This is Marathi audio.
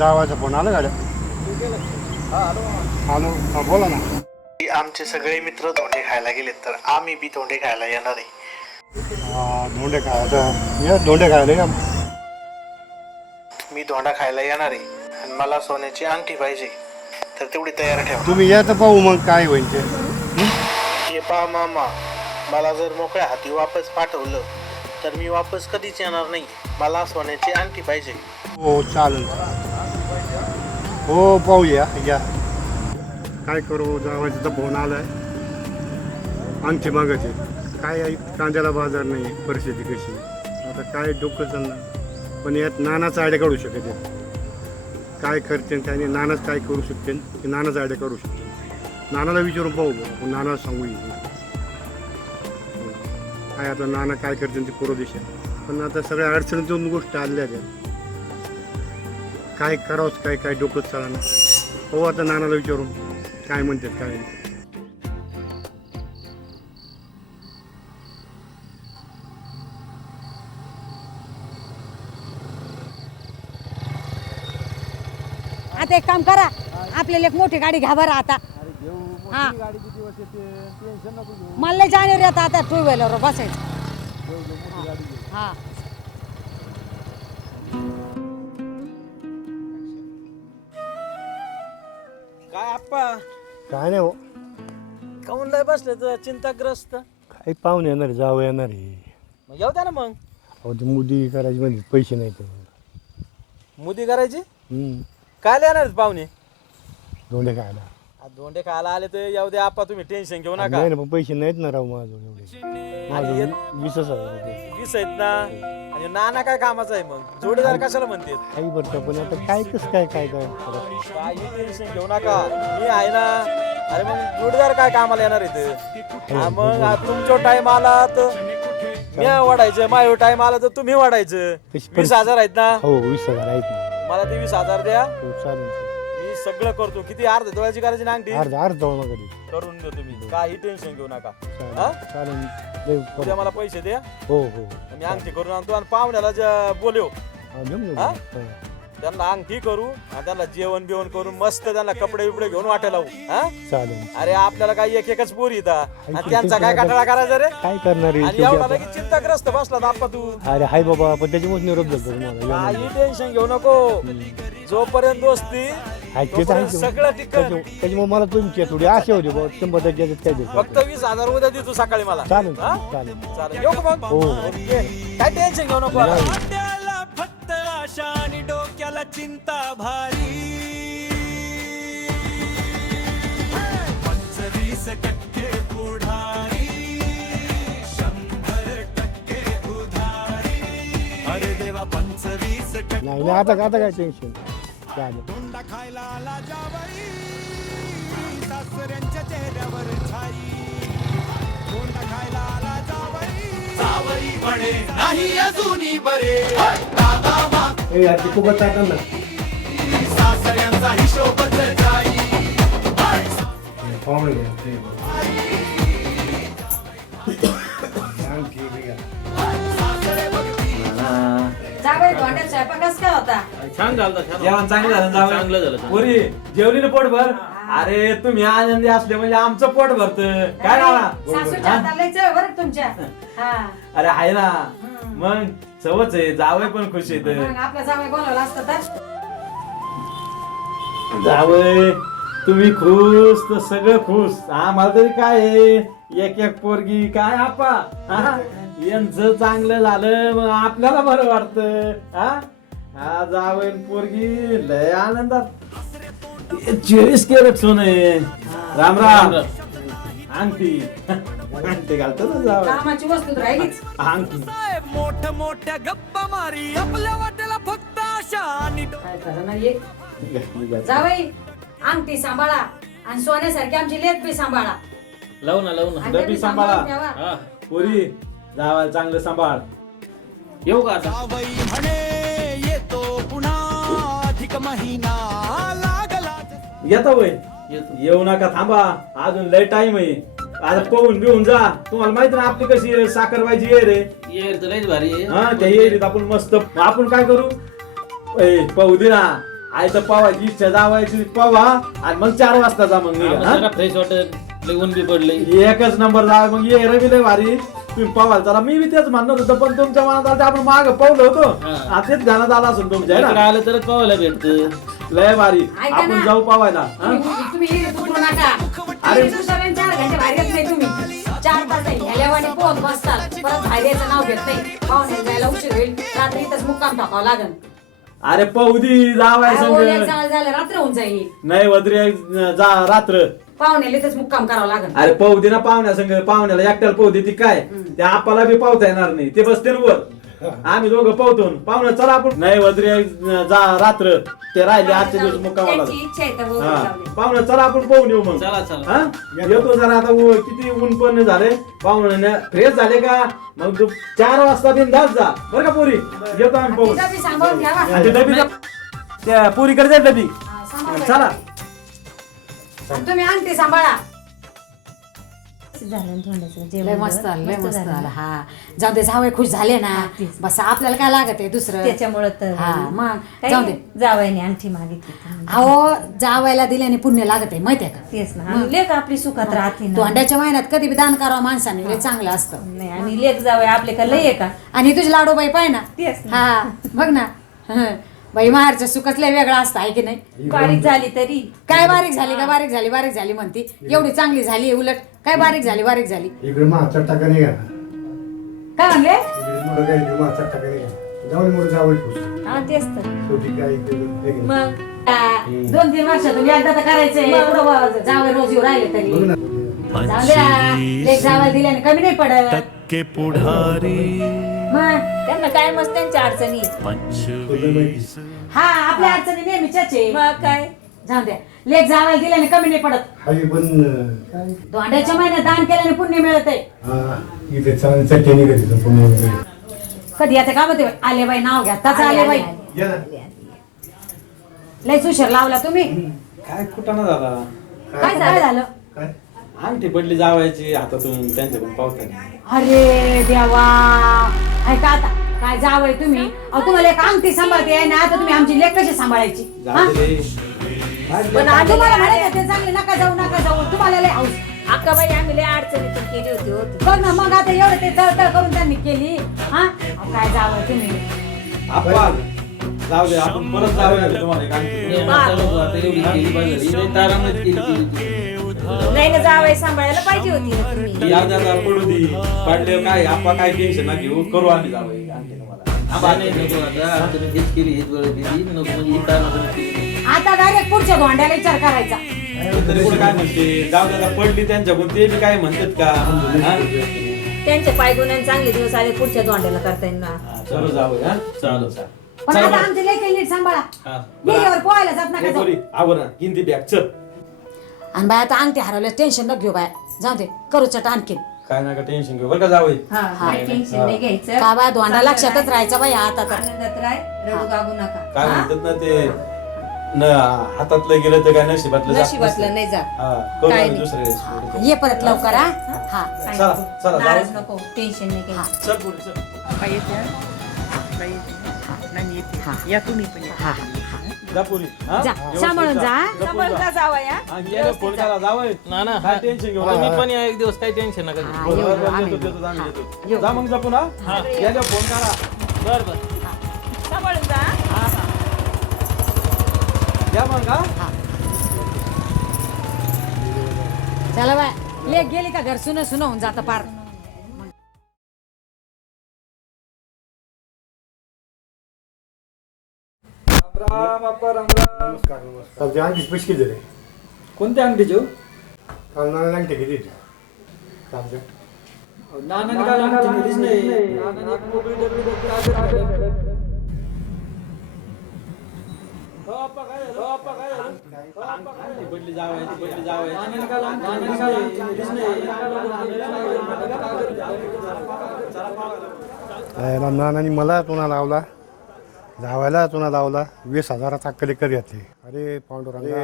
जावायचा फोन आला गाड्या हॅलो हा बोला ना. आमचे सगळे मित्र धोंडे खायला गेलेत तर आम्ही बी धोंडे खायला येणार आहे. धोंडे खायला या धोंडे खायला या. मी धोंडा खायला येणार आहे आणि मला सोन्याची अंगठी पाहिजे तर तेवढी तयार ठेवा. तुम्ही या तर पाहू मग काय होईल ते. हे पहा मामा, मला जर मोकळ्या हाती वापस पाठवलं तर मी वापस कधीच येणार नाही. मला सोन्याची अंगठी पाहिजे. हो चालेल. हो पाहूया या. काय करू जावायचा तर फोन आलाय अंगठी मागायची. काय कांद्याला बाजार नाही, परिस्थिती कशी आता काय डोकं चालणार. पण यात नानाच आयडिया काढू शकते. काय करते काय नाही, नानाच काय करू शकते की नानाच आयडिया काढू शकते. नानाला विचारून पाहू आपण, नानाला सांगू काय आता नाना काय करते ती पूर्व दिशा. पण आता सगळ्या अडचणीतून गोष्टी आल्या त्या काय करावंच काय काय डोकंच चालणार. हो आता नानाला विचारून काय म्हणतात काय नाही. आता एक काम करा, आपल्याला एक मोठी गाडी घ्या बरं आता. हा मला जाणीवर येतं आता टू व्हीलर बसायचं. हा काय आप्पा काय नाही हो, काऊन लय बसले तर चिंताग्रस्त. काही पाहून येणार जावं येणार आहे. मग येऊ द्या ना मग. अहो ती मुदी करायची म्हणजे पैसे नाही तर मुदी करायची. काय येणार आहेत पाहुणे. धोंडे खायला. धोंडे खायला आले तर येऊ द्या आप्पा, तुम्ही टेन्शन घेऊ नका. नाही ना पण पैसे नाहीत ना राव माझं एवढे. माझं 20,000 रुपये 20 आहेत ना. आणि नाना काय कामाचा आहे मग, जोडीदार कशाला म्हणते. काही बरं पण आता काय कसं काय काय काय काही टेन्शन घेऊ नका, मी आहे ना. अरे मग जोडीदार काय कामाला येणार आहेत. मग तुमचा टाइम आला तर मी वाढायचं, माझ्या टाइम आला तर तुम्ही वाढायचं. 20,000 आहेत ना. हो 20,000 आहेत ना. मला ते 20,000 द्या, हो चालेल. मी सगळं करतो. किती अर्ध्या तोळ्याची करायची ना अंगठी अर्धा जाऊ कधी करून देतो मी. काही टेन्शन घेऊ नका. हा? चालेल. उद्या मला पैसे द्या, हो हो मी अंगठी करून आणतो. आणि पाहुण्याला बोलव, हा? त्यांना अंगठी करू आणि त्यांना जेवण बिवण करून मस्त त्यांना कपडे बिपडे घेऊन वाटायला लावू. हा चालेल. अरे आपल्याला काही एक एकच पोरी येतात आणि त्यांचा काय काटाळा करायचा रे. काय करणार आहे आणि एवढा लगेच चिंताग्रस्त बसला आप्पा तू. अरे हाय बाबा पण त्याच्यामुळे निरोप झालं तुम्हाला. काही टेन्शन घेऊ नको. जोपर्यंत दोस्ती तोपर्यंत सगळं टिकल. त्याच्यामुळे मला तुमची थोडी आशा होती बाबा 100% काय देतो. फक्त 20,000 उद्या दे तू सकाळी मला. चालेल हा? चालेल. चालेल येऊ का मग. हो. ओके. काय टेन्शन घेऊ नको. वाट्याला फक्त आशा आणि डोक्याला चिंता भारी. 25% पुढारी, 100% उधारी. अरे देवा 25% नाही नाही आता काय टेन्शन. चालेल. धोंडा खायला आला जावई, सासऱ्यांच्या चेहऱ्यावर छाई. धोंडा खायला आला जावई, जावई म्हणे नाही अजूनही बरे. दादा माग ए यार खूपच टाका ना. सासऱ्यांचा हिशोबच जाई. पाहुणे घ्या. जावई धोंड्यात स्वयंपाक कसं काय होता. छान झालं. जेवण चांगलं झालं जावई. चांगलं झालं. पुरी जेवली ना पोटभर. अरे तुम्ही आनंदी असले म्हणजे आमचं पोट भरत. काय ना सासूच्या हाताला चव बरं तुमच्या. हा अरे आहे ना. मग चवच आहे. जावई पण खुश येत. मग आपला जावई बोलवला असतं तर. जावई तुम्ही खुश तर सगळं खुश. आम्हाला तरी काय आहे, एक एक पोरगी काय आपा. हा? यांचं चांगलं झालं मग आपल्याला बरं वाटतं. हा जावई पोरगी लय आनंदात. 24 कॅरेट सोनं आहे. राम राम. अंगठी अंगठी घालतो ना जावई. कामाची वस्तू तर राहिलीच. अंगठी मोठ मोठ्या गप्पा मारी, आपल्या वाट्याला फक्त आशा आणि काय करणार ये. जावई अंगठी सांभाळा आणि सोन्यासारखी आमची लेक बी सांभाळा. लावू ना आणि डबी डबी सांभाळा. सांभाळून ठेवा. हा पोरी जावायला चांगलं सांभाळ. येऊ का आता. जावई म्हणे येतो पुन्हा, अधिक महिना लागला. येता वय येतो. येऊ नका, थांबा अजून लय टाइम आहे. आता पाहून बिहून जा. तुम्हाला माहिती ना आपली कशी साखरबाजी ये रे. ये तर लयच भारी आहे. हा त्या येरीत आपण मस्त आपण काय करू. पाहू दे ना आयचं पावायची इच्छा जावायची पावा आणि मग 4 वाजता जा मग निघा, हा? फ्रेश वाटत लगून बी पडले. एकच नंबर जा मग ये रवी लय भारी तुम्ही पावाल चला. मी बी तेच म्हणणार होतो पण तुमच्या मनात आलं ते आपण माग पावलं होतो. हा. तेच ध्यानात आलं असेल तुमच्या है इकडे ना. आलं तरच पाहायला भेटत. लय भारी ऐका आपण ना. जाऊ पावायला, हा? तुम्ही इकडे उतरू नका. अरे. इकडे दुसऱ्या 4 घंटे बाहेर येत नाही तुम्ही. 4 तास ह्याल्यावाने पोहत बसतात परत बाहेर यायचं नाव घेत नाही. पाहुणे जायला उशीर होईल रात्री इथंच मुक्काम टाकावं लागेल. अरे पौदी जावाय अहो, एक संग झालं रात्र होऊन जाईल. नाही वद्री जा रात्र. पाहुण्याला इथंच मुक्काम करावं लागेल. अरे पौदी ना पाहुण्या संग पाहुण्याला एकट्याला पौदी ती काय त्या आपाला बी पावता येणार नाही ते बसते वर. आम्ही दोघं पावतो पाहुण्या चला आपण नाही वद्री जा रात्र ते राहिले आजच्या दिवस मुक्कामाला. त्यांची इच्छा आहे तर बघू हा जाऊ दे. पाहुण्या चला आपण पाहून येऊ मग. चला चला. हा येतो जरा आता किती ऊन पण झाले पाहुणे फ्रेश झाले का मग तू 4 वाजता बिनधास्त जा बरं का पोरी. येतो आम्ही पाहून. तिला बी सांभाळून घ्यावा. आणि ते डबी त्या पोरीकडे जाईल डबी. हा, सांभाळून चला आणि तुम्ही आणते सांभाळा. झालं थोडंसं लय जेवण मस्त आलं लय मस्त झालं. आलं. हा जाऊ दे जावई खुश झाले ना बस आपल्याला काय लागत आहे दुसरं. त्याच्यामुळं तर हा मग काही जाऊ दे. जावयाने अंगठी मागितली तर. अहो जावायला दिल्याने पुण्य लागत आहे माहितीये का. तेच ना आणि लेक आपली सुखात राहते ना. धोंड्याच्या महिन्यात कधी बी दान करावं माणसाने लय चांगलं असतं. नाही आणि लेक जावय आपले का लय आहे का. आणि तुझी लाडूबाई पाय ना. तेच ना. हा बघ ना. हं. बाई माहेरचं सुखच लय वेगळं असतं आहे की नाही. बारीक झाली तरी काय बारीक झाली का बारीक झाली म्हणती. एवढी चांगली झाली उलट काय बारीक झाली. इकडे माझा टक्का नाही घ्या. काय म्हणले. इकडे काय माझा टक्का नाही घ्या. जाऊन मोठं जावं खुश. हा तेच तर शेवटी काय इकडे मग 2-3 वर्षातून एकदा तर करायचंय. पुढं जावई रोज येऊ राहिले तरी बघ ना. जाऊ द्या. लेक जावई दिल्याने कमी नाही पडत. टक्के पुढारी मग त्यांना काय मस्त त्यांच्या अडचणी. 25 हा आपल्या अडचणी नेहमीच्याच आहे. मग काय जाऊ द्या. लेक जावई दिल्याने कमी नाही पडत. हाय पण काय धोंड्याच्या महिन्यात दान केल्याने पुण्य मिळत आहे. हा इथे चांगली चटणी निघाली तर पुन्हा कधी आता का म्हणते आले बाई नाव घ्या त्याच आले बाई. या ना. लय सुशर लावला तुम्ही. काय कुठं झाला काय झालं. काय अंगठी पडली जावायची हातातून त्यांच्याकडून पावता. अरे देवा ऐका आता काय जावय तुम्ही. अहो तुम्हाला एक अंगठी सांभाळते आहे ना आता तुम्ही आमची लेक कशी सांभाळायची. हा? पण तुम्हाला म्हणायचं ते चांगले नका जाऊ तुम्हाला लय हौस. अक्काबाई आम्ही लय अडचणीतून केली होती. बघ ना मग आता एवढं ते तळतळ करून त्यांनी केली. हा अहो, काय जावय तुम्ही. आपण जाऊ दे आपण परत जाऊया तुम्हाला एक अंगठी. एवढी केली पाहिजे. लय तारांमध्ये केली ती. नाही ना जावई सांभाळायला पाहिजे होती ना तुम्ही. या द्या पडू दे पडले काय आपण काय टेन्शन ना घेऊ करू आम्ही जाऊ एक अंगठी तुम्हाला. आबा नाही नको आता. तुम्ही हेच केली हेच वेळ केली नको म्हणजे ही तारांमध्ये केली. आता डायरेक्ट पुढच्या धोंड्याला विचार करायचा. तरी कोण काय म्हणते जाऊ द्या पडली त्यांच्याकडून ते बी काय म्हणतात का. हा? त्यांच्या पायगुण्याने चांगले दिवस आले पुढच्या दोंड्याला करता येईल ना. चलो जाऊ हा चालू पण आता आमची लेक नीट सांभाळा. गेल्यावर पोहायला जात नका जाऊ. आवड हिंदी बॅग चल. आणि बाय आता अंगठी हरवलं टेन्शन नको घेऊ बाय. जाऊ दे करू चट आणखीन. काय नका टेन्शन घेऊ बरं का जाऊ. काय टेन्शन नाही घ्यायचं. का बाय धोंडा लक्षातच राहायचा बाई आता तर. आनंदात राह रडू गागू नका. काय म्हणतात ना ते न हातातलं गेलं तर काय नशिबातलं जात नशिबातलं नसतं. नाही जात. हा करू काय आम्ही नाही. दुसऱ्या वेळेस. ये परत लवकर हा. हा चला चला नाराज जाऊ. नको टेन्शन नाही घ्यायचं. चल पुढे चल. या तुम्ही पण या. हा जा पुढे. हा? जा व्यवस्थित सांभाळून जा. सांभाळून का जावा या. हा, याला फोन करा जावं. ना ना काय टेन्शन घेऊ तुम्ही नका. पण या एक दिवस काही टेन्शन नका घेऊ. हा, बरं, येऊ, बरं, आम्ही देतो, येऊ. देतो, आम्ही हा, देतो. येऊ. जा मग जपून हा. याला फोन करा. बर बर. सांभाळून जा. या मग हा. चला बाय लेक गेली का घर सुन होऊन जातं पार. नमस्कार. कालच्या आणखी पैसे किती दिले. कोणत्या अंगठीचे हो? काल नाना आणखी किती कालच्या नानाने काल अंगठी दिलीच नाही. नानाने एक मोकळी डबी डबी आजच हो अप्पा काय झालं? हो अप्पा काय झालं? हो अप्पा काय झालं? बदली जावायची. नानाने काल अंगठी दिलीच नाही. नानानी मला चुना लावला जावायला चुना लावला 20,000चा अक्कली कर घातली. अरे पांडुरंगा.